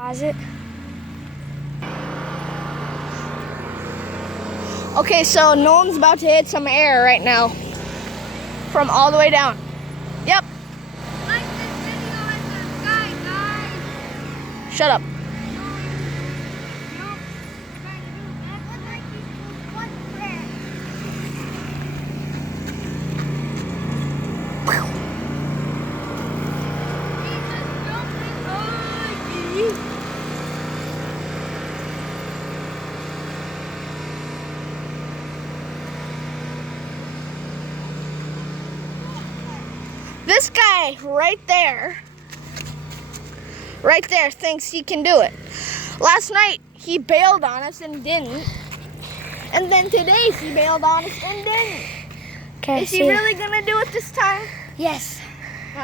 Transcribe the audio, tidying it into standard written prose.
Pause it. Okay, so Nolan's about to hit some air right now. From all the way down. Yep. Like this video and subscribe, guys. Shut up. This guy right there thinks he can do it. Last night he bailed on us and didn't. And then today he bailed on us and didn't. Okay, Is he really gonna do it this time? Yes.